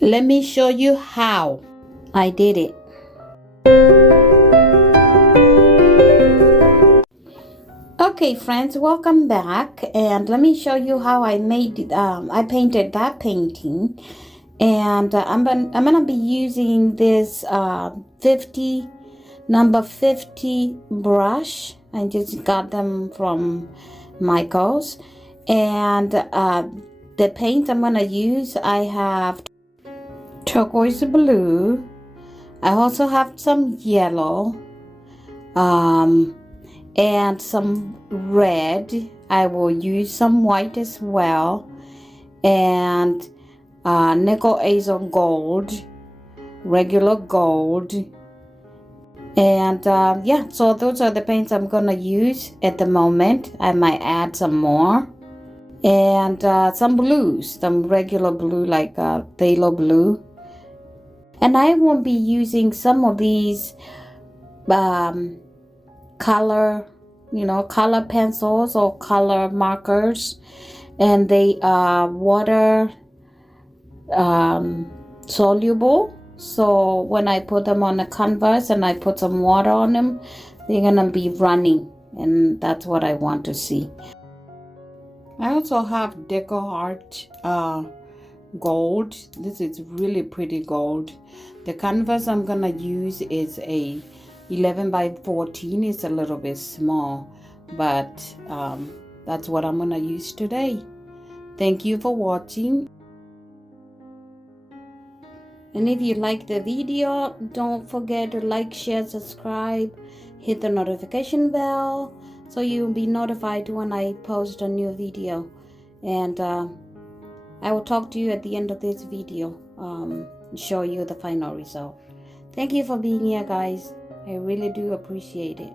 Let me show you how I did it. Okay friends, welcome back, and let me show you how I made I painted that painting. And I'm gonna be using this number 50 brush. I just got them from Michael's. And the paint I'm gonna use, I have turquoise blue. I also have some yellow, and some red. I will use some white as well, and nickel azo gold, regular gold. And yeah, so those are the paints I'm gonna use at the moment. I might add some more, and some blues, some regular blue, like phthalo blue. And I won't be using some of these color pencils or color markers, and they are water soluble. So when I put them on the canvas and I put some water on them, they're gonna be running, and that's what I want to see. I also have Deco Art gold. This is really pretty gold. The canvas I'm gonna use is a 11 by 14. It's a little bit small, but that's what I'm gonna use today. Thank you for watching. And if you like the video, don't forget to like, share, subscribe, hit the notification bell so you'll be notified when I post a new video. And I will talk to you at the end of this video, show you the final result. Thank you for being here, guys. I really do appreciate it.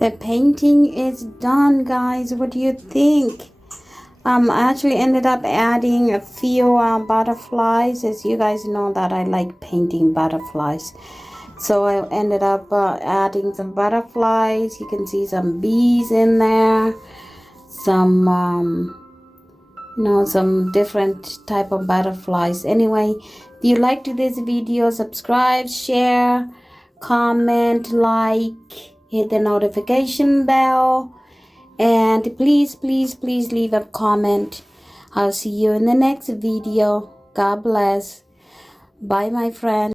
The painting is done, guys. What do you think? I actually ended up adding a few butterflies. As you guys know that I like painting butterflies. So I ended up adding some butterflies. You can see some bees in there. Some, some different type of butterflies. Anyway, if you liked this video, subscribe, share, comment, like, hit the notification bell, and please leave a comment. I'll see you in the next video. God bless. Bye, my friend.